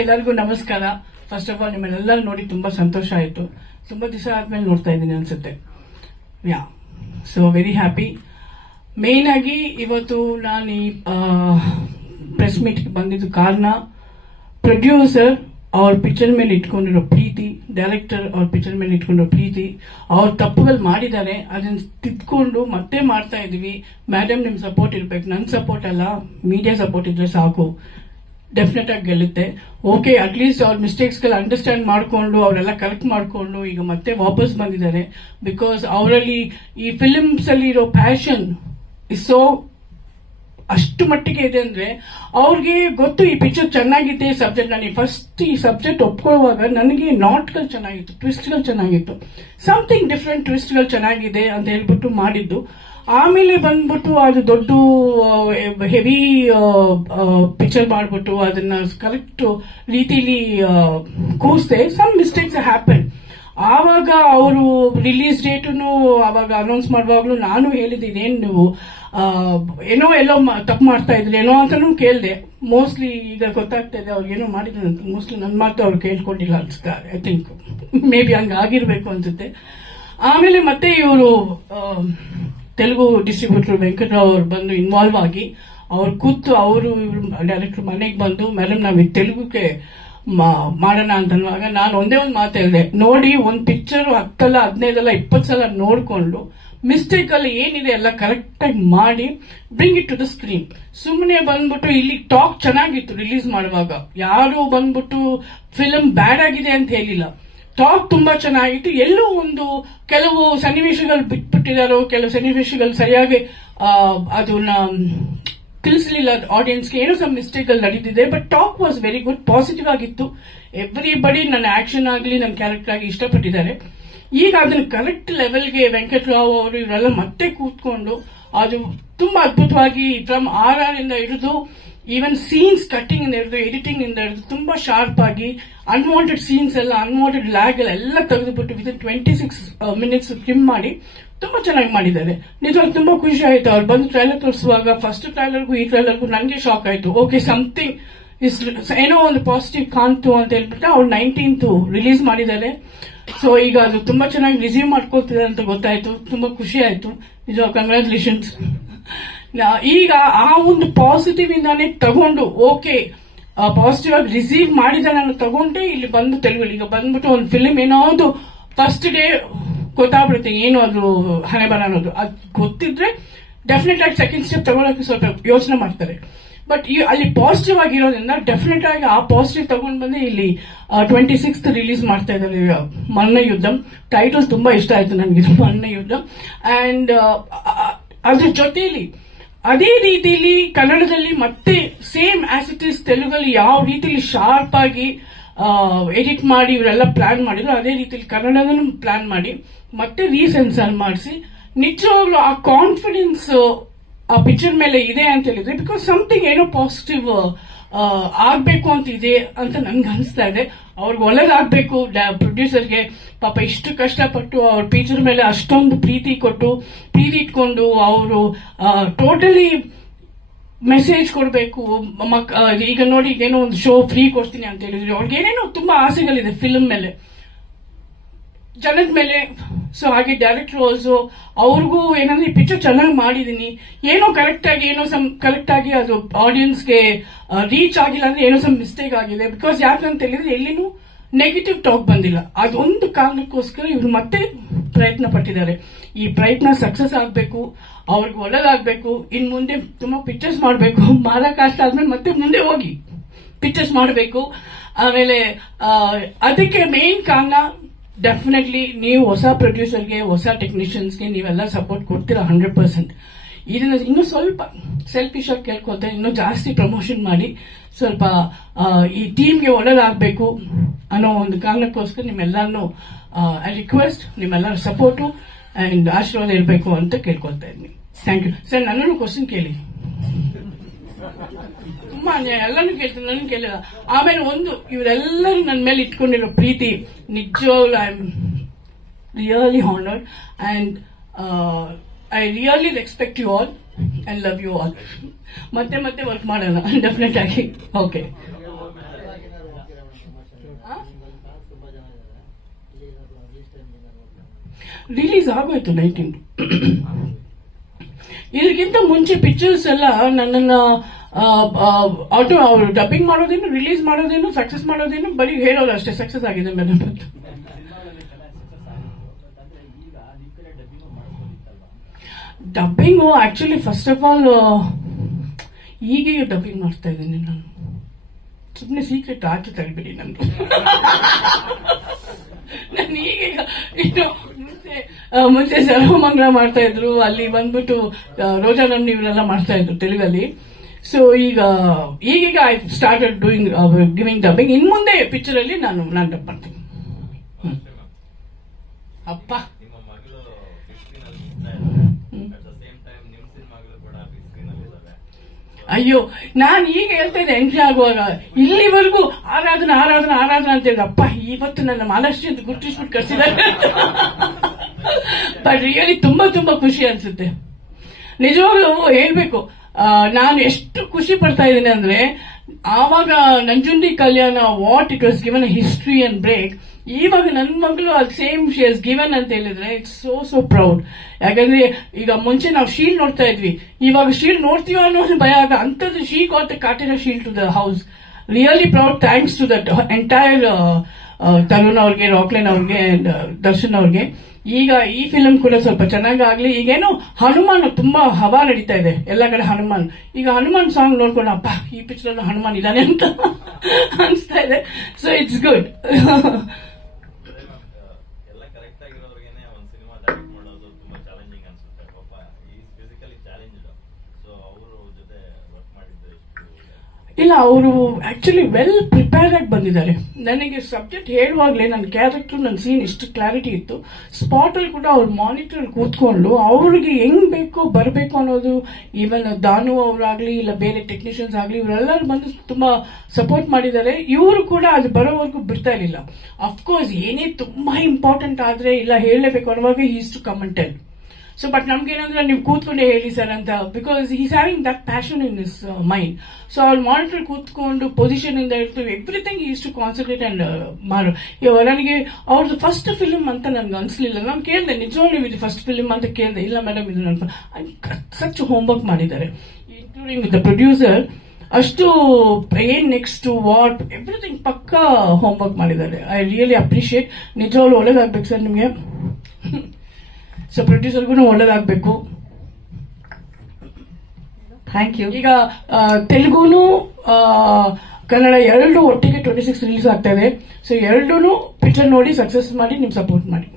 ಎಲ್ಲರಿಗೂ ನಮಸ್ಕಾರ. First of all ನಿಮ್ಮನ್ನೆಲ್ಲರೂ ನೋಡಿ ತುಂಬಾ ಸಂತೋಷ ಆಯಿತು. ತುಂಬಾ ದಿವಸ ಆದ್ಮೇಲೆ ನೋಡ್ತಾ ಇದ್ದೀನಿ ಅನ್ಸುತ್ತೆ. ಯಾ, ಸೊ ವೆರಿ ಹ್ಯಾಪಿ. ಮೇನ್ ಆಗಿ ಇವತ್ತು ನಾನು ಈ ಪ್ರೆಸ್ ಮೀಟ್ಗೆ ಬಂದಿದ್ದು ಕಾರಣ, ಪ್ರೊಡ್ಯೂಸರ್ ಅವ್ರ ಪಿಕ್ಚರ್ ಮೇಲೆ ಇಟ್ಕೊಂಡಿರೋ ಪ್ರೀತಿ, ಡೈರೆಕ್ಟರ್ ಅವ್ರ ಪಿಕ್ಚರ್ ಮೇಲೆ ಇಟ್ಕೊಂಡಿರೋ ಪ್ರೀತಿ, ಅವ್ರ ತಪ್ಪುಗಳು ಮಾಡಿದ್ದಾರೆ, ಅದನ್ನ ತಿದ್ಕೊಂಡು ಮತ್ತೆ ಮಾಡ್ತಾ ಇದೀವಿ. ಮೇಡಮ್, ನಿಮ್ ಸಪೋರ್ಟ್ ಇರ್ಬೇಕು, ನನ್ ಸಪೋರ್ಟ್ ಅಲ್ಲ, ಮೀಡಿಯಾ ಸಪೋರ್ಟ್ ಇದ್ರೆ ಸಾಕು, ಡೆಫಿನೆಟ್ ಆಗಿ ಗೆಲ್ಲುತ್ತೆ. ಓಕೆ, ಅಟ್ಲೀಸ್ಟ್ ಅವ್ರ ಮಿಸ್ಟೇಕ್ಸ್ ಗಳು ಅಂಡರ್ಸ್ಟ್ಯಾಂಡ್ ಮಾಡ್ಕೊಂಡು ಅವರೆಲ್ಲ ಕರೆಕ್ಟ್ ಮಾಡ್ಕೊಂಡು ಈಗ ಮತ್ತೆ ವಾಪಸ್ ಬಂದಿದ್ದಾರೆ. ಬಿಕಾಸ್ ಅವರಲ್ಲಿ ಈ ಫಿಲ್ಮ್ಸ್ ಅಲ್ಲಿ ಇರೋ ಪ್ಯಾಷನ್ ಇಸ್ ಸೋ ಅಷ್ಟು ಮಟ್ಟಿಗೆ ಇದೆ ಅಂದ್ರೆ ಅವ್ರಿಗೆ ಗೊತ್ತು ಈ ಪಿಕ್ಚರ್ ಚೆನ್ನಾಗಿದೆ. ಸಬ್ಜೆಕ್ಟ್ ನನಗೆ ಫಸ್ಟ್ ಈ ಸಬ್ಜೆಕ್ಟ್ ಒಪ್ಕೊಳ್ಳುವಾಗ ನನಗೆ ನಾಟ್ಗಳು ಚೆನ್ನಾಗಿತ್ತು, ಟ್ವಿಸ್ಟ್ಗಳು ಚೆನ್ನಾಗಿತ್ತು, ಸಮಥಿಂಗ್ ಡಿಫ್ರೆಂಟ್ ಟ್ವಿಸ್ಟ್ಗಳು ಚೆನ್ನಾಗಿದೆ ಅಂತ ಹೇಳ್ಬಿಟ್ಟು ಮಾಡಿದ್ದು. ಆಮೇಲೆ ಬಂದ್ಬಿಟ್ಟು ಅದು ದೊಡ್ಡ ಹೆವಿ ಪಿಕ್ಚರ್ ಮಾಡ್ಬಿಟ್ಟು ಅದನ್ನ ಕರೆಕ್ಟ್ ರೀತಿಲಿ ಕೂರಿಸ್ದೆ. Some mistakes happen. ಆವಾಗ ಅವರು ರಿಲೀಸ್ ಡೇಟನ್ನು ಅವಾಗ ಅನೌನ್ಸ್ ಮಾಡುವಾಗ್ಲೂ ನಾನು ಹೇಳಿದ್ದೀನಿ, ಏನ್ ನೀವು ಏನೋ ಎಲ್ಲೋ ತಪ್ಪು ಮಾಡ್ತಾ ಇದ್ರಿ ಏನೋ ಅಂತಾನು ಕೇಳಿದೆ. ಮೋಸ್ಟ್ಲಿ ಈಗ ಗೊತ್ತಾಗ್ತಾ ಇದೆ ಅವ್ರಿಗೆ ಏನೋ ಮಾಡಿದ್ರು ಅಂತ. ಮೋಸ್ಟ್ಲಿ ನನ್ನ ಮಾತು ಅವ್ರು ಕೇಳ್ಕೊಂಡಿಲ್ಲ ಅನ್ಸುತ್ತೆ. ಐ ಥಿಂಕ್ ಮೇ ಬಿ ಹಂಗಾಗಿರ್ಬೇಕು ಅನ್ಸುತ್ತೆ. ಆಮೇಲೆ ಮತ್ತೆ ಇವರು ತೆಲುಗು ಡಿಸ್ಟ್ರಿಬ್ಯೂಟರ್ ವೆಂಕಟರಾವ್ ಅವ್ರು ಬಂದು ಇನ್ವಾಲ್ವ್ ಆಗಿ ಅವ್ರು ಕೂತು ಅವರು ಡೈರೆಕ್ಟರ್ ಮನೆಗೆ ಬಂದು, ಮೇಡಮ್ ನಾವು ತೆಲುಗುಗೆ ಮಾಡೋಣ ಅಂತನ್ನುವಾಗ ನಾನು ಒಂದೇ ಒಂದು ಮಾತು ಹೇಳಿದೆ, ನೋಡಿ ಒಂದ್ ಪಿಕ್ಚರ್ 10 15 20 ಸಲ ನೋಡ್ಕೊಂಡು ಮಿಸ್ಟೇಕ್ ಅಲ್ಲಿ ಏನಿದೆ ಎಲ್ಲ ಕರೆಕ್ಟ್ ಆಗಿ ಮಾಡಿ bring it to the screen. ಸುಮ್ಮನೆ ಬಂದ್ಬಿಟ್ಟು ಇಲ್ಲಿ ಟಾಕ್ ಚೆನ್ನಾಗಿತ್ತು ರಿಲೀಸ್ ಮಾಡುವಾಗ, ಯಾರು ಬಂದ್ಬಿಟ್ಟು ಫಿಲ್ಮ್ ಬ್ಯಾಡ್ ಆಗಿದೆ ಅಂತ ಹೇಳಿಲ್ಲ. ಟಾಕ್ ತುಂಬಾ ಚೆನ್ನಾಗಿತ್ತು. ಎಲ್ಲೋ ಒಂದು ಕೆಲವು ಸನ್ನಿವೇಶಗಳು ಬಿಟ್ಬಿಟ್ಟಿದಾರೋ, ಕೆಲವು ಸನ್ನಿವೇಶಗಳು ಸರಿಯಾಗಿ ಅದನ್ನ ತಿಳಿಸಲಿಲ್ಲ ಆಡಿಯನ್ಸ್ಗೆ, ಏನೋ ಸಮ್ ಮಿಸ್ಟೇಕ್ ಅಲ್ಲಿ ನಡೀತಿದೆ. But talk was very good, positive ಆಗಿತ್ತು. ಎವ್ರಿಬಡಿ ನನ್ನ ಆಕ್ಷನ್ ಆಗಲಿ ನನ್ನ ಕ್ಯಾರೆಕ್ಟರ್ ಆಗಿ ಇಷ್ಟಪಟ್ಟಿದ್ದಾರೆ. ಈಗ ಅದನ್ನ ಕರೆಕ್ಟ್ ಲೆವೆಲ್ಗೆ ವೆಂಕಟರಾವ್ ಅವರು ಇವರೆಲ್ಲ ಮತ್ತೆ ಕೂತ್ಕೊಂಡು ಅದು ತುಂಬಾ ಅದ್ಭುತವಾಗಿ ಫ್ರಮ್ RR ಇಂದ ಹಿಡಿದು ಈವನ್ ಸೀನ್ಸ್ ಕಟ್ಟಿಂಗ್ ಇಂದ ಹಿಡಿದು ಎಡಿಟಿಂಗ್ ಇಂದ ಹಿಡಿದು ತುಂಬಾ ಶಾರ್ಪ್ ಆಗಿ ಅನ್ವಾಂಟೆಡ್ ಸೀನ್ಸ್ ಎಲ್ಲ, ಅನ್ವಾಂಟೆಡ್ ಲ್ಯಾಗ್ ಎಲ್ಲ ತೆಗೆದುಬಿಟ್ಟು ವಿದಿನ್ 26 ಮಿನಿಟ್ಸ್ ಟ್ರಿಮ್ ಮಾಡಿ ತುಂಬಾ ಚೆನ್ನಾಗಿ ಮಾಡಿದ್ದಾರೆ. ನಿಜವಾಗಿ ತುಂಬಾ ಖುಷಿ ಆಯ್ತು. ಅವ್ರು ಬಂದು ಟ್ರೈಲರ್ ತೋರಿಸುವಾಗ ಫಸ್ಟ್ ಟ್ರೈಲರ್ಗೂ ಈ ಟ್ರೈಲರ್ಗೂ ನನಗೆ ಶಾಕ್ ಆಯ್ತು. ಓಕೆ, ಸಮಥಿಂಗ್ ಏನೋ ಒಂದು ಪಾಸಿಟಿವ್ ಕಾಣ್ತು ಅಂತ ಹೇಳ್ಬಿಟ್ಟು ಅವ್ರು 19th ರಿಲೀಸ್ ಮಾಡಿದ್ದಾರೆ. ಸೊ ಈಗ ಅದು ತುಂಬಾ ಚೆನ್ನಾಗಿ ರಿಸೀವ್ ಮಾಡ್ಕೊಳ್ತಿದ್ದಾರೆ ಅಂತ ಗೊತ್ತಾಯ್ತು. ತುಂಬಾ ಖುಷಿ ಆಯ್ತು. ನಿಜ, ಕಂಗ್ರಾಚುಲೇಷನ್ಸ್. ಈಗ ಆ ಒಂದು ಪಾಸಿಟಿವ್ ಇಂದಾನೆ ತಗೊಂಡು, ಓಕೆ ಪಾಸಿಟಿವ್ ಆಗಿ ರಿಸೀವ್ ಮಾಡಿದ ನಾನು ತಗೊಂಡೆ ಇಲ್ಲಿ ಬಂದು ತೆಲುಗು ಈಗ ಬಂದ್ಬಿಟ್ಟು ಒಂದು ಫಿಲ್ಮ್ ಏನಾದ್ರು ಫಸ್ಟ್ ಡೇ ಗೊತ್ತಾಗ್ಬಿಡುತ್ತೆ ಏನು ಅದು ಹಣೆ ಬರ ಅನ್ನೋದು. ಅದು ಗೊತ್ತಿದ್ರೆ ಡೆಫಿನೆಟ್ ಆಗಿ ಸೆಕೆಂಡ್ ಸ್ಟೆಪ್ ತಗೊಳಕ್ಕೆ ಸ್ವಲ್ಪ ಯೋಚನೆ ಮಾಡ್ತಾರೆ. ಬಟ್ ಅಲ್ಲಿ ಪಾಸಿಟಿವ್ ಆಗಿರೋದ್ರಿಂದ ಡೆಫಿನೆಟ್ ಆಗಿ ಆ ಪಾಸಿಟಿವ್ ತಗೊಂಡ್ ಬಂದು ಇಲ್ಲಿ 26th ರಿಲೀಸ್ ಮಾಡ್ತಾ ಇದ್ದಾರೆ ಮನ್ನ ಯುದ್ಧಂ. ಟೈಟಲ್ ತುಂಬಾ ಇಷ್ಟ ಆಯ್ತು ನನಗೆ, ಮನ್ನ ಯುದ್ಧಂ. ಅಂಡ್ ಅದ್ರ ಜೊತೆಯಲ್ಲಿ ಅದೇ ರೀತಿಲಿ ಕನ್ನಡದಲ್ಲಿ ಮತ್ತೆ ಸೇಮ್ ಆಸ್ ಇಟ್ ಇಸ್ ತೆಲುಗಲ್ಲಿ ಯಾವ ರೀತಿಲಿ ಶಾರ್ಪ್ ಆಗಿ ಎಡಿಟ್ ಮಾಡಿ ಇವರೆಲ್ಲ ಪ್ಲಾನ್ ಮಾಡಿದ್ರು, ಅದೇ ರೀತಿಲಿ ಕನ್ನಡದಲ್ಲೂ ಪ್ಲಾನ್ ಮಾಡಿ ಮತ್ತೆ ರೀಸೆನ್ಸರ್ ಮಾಡಿಸಿ ನಿಜವಾಗ್ಲೂ ಆ ಕಾನ್ಫಿಡೆನ್ಸ್ ಆ ಪಿಕ್ಚರ್ ಮೇಲೆ ಇದೆ ಅಂತ ಹೇಳಿದ್ರೆ, ಬಿಕಾಸ್ ಸಮಥಿಂಗ್ ಏನೋ ಪಾಸಿಟಿವ್ ಆಗ್ಬೇಕು ಅಂತ ಇದೆ ಅಂತ ನನ್ಗೆ ಅನಿಸ್ತಾ ಇದೆ. ಅವ್ರಿಗೆ ಒಳ್ಳೇದಾಗಬೇಕು. ಪ್ರೊಡ್ಯೂಸರ್ಗೆ ಪಾಪ ಇಷ್ಟು ಕಷ್ಟಪಟ್ಟು ಅವ್ರ ಪಿಕ್ಚರ್ ಮೇಲೆ ಅಷ್ಟೊಂದು ಪ್ರೀತಿ ಇಟ್ಕೊಂಡು ಅವರು ಟೋಟಲಿ ಮೆಸೇಜ್ ಕೊಡಬೇಕು. ಈಗ ನೋಡಿ, ಏನೋ ಒಂದು ಶೋ ಫ್ರೀ ಕೊಡ್ತೀನಿ ಅಂತ ಹೇಳಿದ್ರು. ಅವ್ರಿಗೆ ಏನೇನೋ ತುಂಬಾ ಆಸೆಗಳಿದೆ ಫಿಲ್ಮ್ ಮೇಲೆ, ಜನದ ಮೇಲೆ. ಸೊ ಹಾಗೆ ಡೈರೆಕ್ಟರ್ ಆಲ್ಸೋ ಅವ್ರಿಗೂ ಏನಂದ್ರೆ ಈ ಪಿಕ್ಚರ್ ಚೆನ್ನಾಗಿ ಮಾಡಿದೀನಿ, ಏನೋ ಕರೆಕ್ಟ್ ಆಗಿ ಅದು ಆಡಿಯನ್ಸ್ಗೆ ರೀಚ್ ಆಗಿಲ್ಲ ಅಂದ್ರೆ ಏನೋ ಸಮ್ ಮಿಸ್ಟೇಕ್ ಆಗಿದೆ. ಬಿಕಾಸ್ ಯಾಕಂತ ಹೇಳಿದ್ರೆ ಎಲ್ಲಿನೂ ನೆಗೆಟಿವ್ ಟಾಕ್ ಬಂದಿಲ್ಲ. ಅದೊಂದು ಕಾರಣಕ್ಕೋಸ್ಕರ ಇವರು ಮತ್ತೆ ಪ್ರಯತ್ನ ಪಟ್ಟಿದ್ದಾರೆ. ಈ ಪ್ರಯತ್ನ ಸಕ್ಸಸ್ ಆಗಬೇಕು, ಅವ್ರಿಗೆ ಒಳ್ಳೇದಾಗಬೇಕು. ಇನ್ ಮುಂದೆ ತುಂಬಾ ಪಿಕ್ಚರ್ಸ್ ಮಾಡಬೇಕು. ಮಾರಾಕಾಷ್ಟ ಆದ್ಮೇಲೆ ಮತ್ತೆ ಮುಂದೆ ಹೋಗಿ ಪಿಕ್ಚರ್ಸ್ ಮಾಡಬೇಕು. ಆಮೇಲೆ ಅದಕ್ಕೆ ಮೇನ್ ಕಾರಣ ಡೆಫಿನೆಟ್ಲಿ ನೀವು ಹೊಸ ಪ್ರೊಡ್ಯೂಸರ್ಗೆ, ಹೊಸ ಟೆಕ್ನಿಷಿಯನ್ಸ್ಗೆ ನೀವೆಲ್ಲ ಸಪೋರ್ಟ್ ಕೊಡ್ತೀರಾ 100%. ಇದನ್ನ ಇನ್ನೂ ಸ್ವಲ್ಪ ಸೆಲ್ಫಿಶ್ ಆಗಿ ಕೇಳ್ಕೊಳ್ತಾರೆ, ಇನ್ನೂ ಜಾಸ್ತಿ ಪ್ರಮೋಷನ್ ಮಾಡಿ ಸ್ವಲ್ಪ ಈ ಟೀಮ್ಗೆ ಒಳ್ಳೇದಾಗಬೇಕು ಅನ್ನೋ ಒಂದು ಕಾರಣಕ್ಕೋಸ್ಕರ ನಿಮ್ಮೆಲ್ಲರನ್ನು ರಿಕ್ವೆಸ್ಟ್, ನಿಮ್ಮೆಲ್ಲರ ಸಪೋರ್ಟು ಅಂಡ್ ಆಶೀರ್ವಾದ ಇರಬೇಕು ಅಂತ ಕೇಳ್ಕೊಳ್ತಾ ಇದ್ದೀನಿ. Thank you sir. ನನ್ನನ್ನು ಕ್ವಶನ್ ಕೇಳಿ. ತುಂಬಾ ಎಲ್ಲಾನು ಕೇಳ್ತೀನಿ, ನನ್ನ ಕೇಳಿಲ್ಲ. ಆಮೇಲೆ ಒಂದು, ಇವರೆಲ್ಲರೂ ನನ್ನ ಮೇಲೆ ಇಟ್ಕೊಂಡಿರೋ ಪ್ರೀತಿ ನಿಜವಾಗ್ಲೂ I am really honoured and I really respect you all and love you all. ಮತ್ತೆ ವರ್ಕ್ ಮಾಡೋಣ ಡೆಫಿನೆಟ್ ಆಗಿ. ಓಕೆ. ರಿಲೀಸ್ ಆಗೋಯ್ತು 19. ಇದಕ್ಕಿಂತ ಮುಂಚೆ ಪಿಕ್ಚರ್ಸ್ ಎಲ್ಲ ನನ್ನನ್ನ ಆಟೋ ಅವರು ಡಬ್ಬಿಂಗ್ ಮಾಡೋದೇನು, ರಿಲೀಸ್ ಮಾಡೋದೇನು, ಸಕ್ಸಸ್ ಮಾಡೋದೇನು ಬರೀ ಹೇಳೋರು ಅಷ್ಟೇ, ಸಕ್ಸಸ್ ಆಗಿದೆ madam. Dubbing actually first of all ಈಗೀಗ ಡಬ್ಬಿಂಗ್ ಮಾಡ್ತಾ ಇದ್ದೀನಿ ನಾನು. ಸುಮ್ಮನೆ ಸೀಕ್ರೆಟ್ ಆಚೆ ತರಬೇಡಿ ನಂದು. ನಾನು ಈಗೀಗ ಇದು ಮುಂಚೆ ಸರ್ವಮಂಗಳ ಮಾಡ್ತಾ ಇದ್ರು, ಅಲ್ಲಿ ಬಂದ್ಬಿಟ್ಟು ರೋಜಾನನ್ ಇವರೆಲ್ಲ ಮಾಡ್ತಾ ಇದ್ರು ತೆಲುಗಲ್ಲಿ. ಸೊ ಈಗೀಗ I started doing giving dubbing. ಇನ್ ಮುಂದೆ ಪಿಕ್ಚರ್ ಅಲ್ಲಿ ನಾನು ಡಬ್ ಮಾಡ್ತೀನಿ. ಅಪ್ಪ ಅಯ್ಯೋ, ನಾನು ಈಗ ಹೇಳ್ತಾ ಇದ್ದೆ ಎಂಟ್ರಿ ಆಗುವಾಗ ಇಲ್ಲಿವರೆಗೂ ಆರಾಧನಾ ಆರಾಧನಾ ಆರಾಧನಾ ಅಂತ ಹೇಳಿ, ಅಪ್ಪ ಇವತ್ತು ನನ್ನ ಮಹಾಲಕ್ಷ್ಮಿ ಅಂತ ಗುರುತಿಸ್ಬಿಟ್ಟು ಕರ್ಸಿದ್ದಾರೆ. ಬಟ್ ರಿಯಲಿ ತುಂಬಾ ತುಂಬಾ ಖುಷಿ ಅನ್ಸುತ್ತೆ. ನಿಜವಾಗ್ಲೂ ಹೇಳ್ಬೇಕು, ನಾನು ಎಷ್ಟು ಖುಷಿ ಪಡ್ತಾ ಇದ್ದೀನಿ ಅಂದ್ರೆ, ಆವಾಗ Nanjundi Kalyana what it was given history and break. ಇವಾಗ ನನ್ನ ಮಗಳು ಅದು ಸೇಮ್ ಶಿ ಹಸ್ ಗಿವನ್ ಅಂತ ಹೇಳಿದ್ರೆ ಇಟ್ಸ್ ಸೋ ಪ್ರೌಡ್. ಯಾಕಂದ್ರೆ ಈಗ ಮುಂಚೆ ನಾವು ಶೀಲ್ಡ್ ನೋಡ್ತಾ ಇದ್ವಿ, ಇವಾಗ ಶೀಲ್ಡ್ ನೋಡ್ತೀವೋ ಅನ್ನೋ ಭಯ ಆಗ ಅಂತದ್ದು ಶೀ ಗಾಟ್ ದ ಕಾಟಿನ shield to the house. Really proud, thanks to that entire Tarun ಅವ್ರಿಗೆ, ರಾಕ್ಲೈನ್ ಅವ್ರಿಗೆ ಅಂಡ್ ದರ್ಶನ್ ಅವ್ರಿಗೆ. ಈಗ ಈ ಫಿಲ್ಮ್ ಕೂಡ ಸ್ವಲ್ಪ ಚೆನ್ನಾಗಾಗ್ಲಿ. ಈಗೇನೋ ಹನುಮಾನ್ ತುಂಬಾ ಹವಾ ನಡೀತಾ ಇದೆ ಎಲ್ಲ ಕಡೆ ಹನುಮಾನ್. ಈಗ ಹನುಮಾನ್ ಸಾಂಗ್ ನೋಡ್ಕೊಂಡು ಅಪ್ಪ ಈ ಪಿಕ್ಚರ್ ಹನುಮಾನ್ ಇದ್ದಾನೆ ಅಂತ ಅನ್ಸ್ತಾ ಇದೆ. So it's good. ಇಲ್ಲ, ಅವರು ಆಕ್ಚುಲಿ ವೆಲ್ ಪ್ರಿಪೇರ್ಡ್ ಆಗಿ ಬಂದಿದ್ದಾರೆ. ನನಗೆ ಸಬ್ಜೆಕ್ಟ್ ಹೇಳುವಾಗಲೇ ನನ್ನ ಕ್ಯಾರೆಕ್ಟರ್, ನನ್ನ ಸೀನ್ ಇಷ್ಟು ಕ್ಲಾರಿಟಿ ಇತ್ತು. ಸ್ಪಾಟ್ ಅಲ್ಲಿ ಕೂಡ ಅವ್ರು ಮಾನಿಟರ್ ಕೂತ್ಕೊಂಡು ಅವ್ರಿಗೆ ಹೆಂಗ್ ಬೇಕೋ ಬರಬೇಕು ಅನ್ನೋದು, ಈವನ್ ದಾನು ಅವರಾಗ್ಲಿ ಇಲ್ಲ ಬೇರೆ ಟೆಕ್ನಿಷಿಯನ್ಸ್ ಆಗ್ಲಿ ಇವರೆಲ್ಲರೂ ಬಂದು ತುಂಬಾ ಸಪೋರ್ಟ್ ಮಾಡಿದ್ದಾರೆ. ಇವರು ಕೂಡ ಅದು ಬರೋವರೆಗೂ ಬಿಡ್ತಾ ಇರಲಿಲ್ಲ. ಅಫ್ಕೋರ್ಸ್ ಏನೇ ತುಂಬಾ ಇಂಪಾರ್ಟೆಂಟ್ ಆದ್ರೆ ಇಲ್ಲ ಹೇಳಲೇಬೇಕು ಅನ್ನುವಾಗ is to come and tell. So but ನಮ್ಗೇನಂದ್ರೆ ನೀವು ಕೂತ್ಕೊಂಡೇ ಹೇಳಿ ಸರ್ ಅಂತ, because is having that passion in his mind. So ಅವ್ರು ಮಾನಿಟರ್ ಕೂತ್ಕೊಂಡು ಪೊಸಿಷನ್ ಇಂದ ಹಿಡಿದು everything is to concentrate and ಮಾಡು. ಇವಾಗ ನನಗೆ ಅವ್ರದ್ದು ಫಸ್ಟ್ ಫಿಲ್ಮ್ ಅಂತ ನನ್ಗೆ ಅನ್ಸ್ಲಿಲ್ಲ. ನಾನು ಕೇಳಿದೆ ನಿಜವಾಗ್ಲೂ ಇದು ಫಸ್ಟ್ ಫಿಲ್ಮ್ ಅಂತ ಕೇಳಿದೆ. ಇಲ್ಲ ಮೇಡಮ್ ಇದು ನನ್ನ ಸಚ್ ಹೋಮ್ವರ್ಕ್ ಮಾಡಿದ್ದಾರೆ, ಇನ್ಕ್ಲೂಡಿಂಗ್ ವಿತ್ ದ ಪ್ರೊಡ್ಯೂಸರ್. ಅಷ್ಟು ಏನ್ ನೆಕ್ಸ್ಟ್ ವಾಟ್ ಎವ್ರಿಥಿಂಗ್ ಪಕ್ಕಾ ಹೋಮ್ವರ್ಕ್ ಮಾಡಿದ್ದಾರೆ. I really appreciate. ನಿಜವಾಗ್ಲೂ ಒಳ್ಳೇದಾಗ್ಬೇಕು ಸರ್ ನಿಮ್ಗೆ. ಸೊ ಪ್ರೊಡ್ಯೂಸರ್ಗೂ ಒಳ್ಳೇದಾಗಬೇಕು. Thank you. ಈಗ ತೆಲುಗುನು ಕನ್ನಡ ಎರಡು ಒಟ್ಟಿಗೆ 26 ರಿಲೀಸ್ ಆಗ್ತಾ ಇದೆ. ಸೊ ಎರಡೂ ಪಿಕ್ಚರ್ ನೋಡಿ ಸಕ್ಸಸ್ ಮಾಡಿ ನಿಮ್ ಸಪೋರ್ಟ್ ಮಾಡಿ.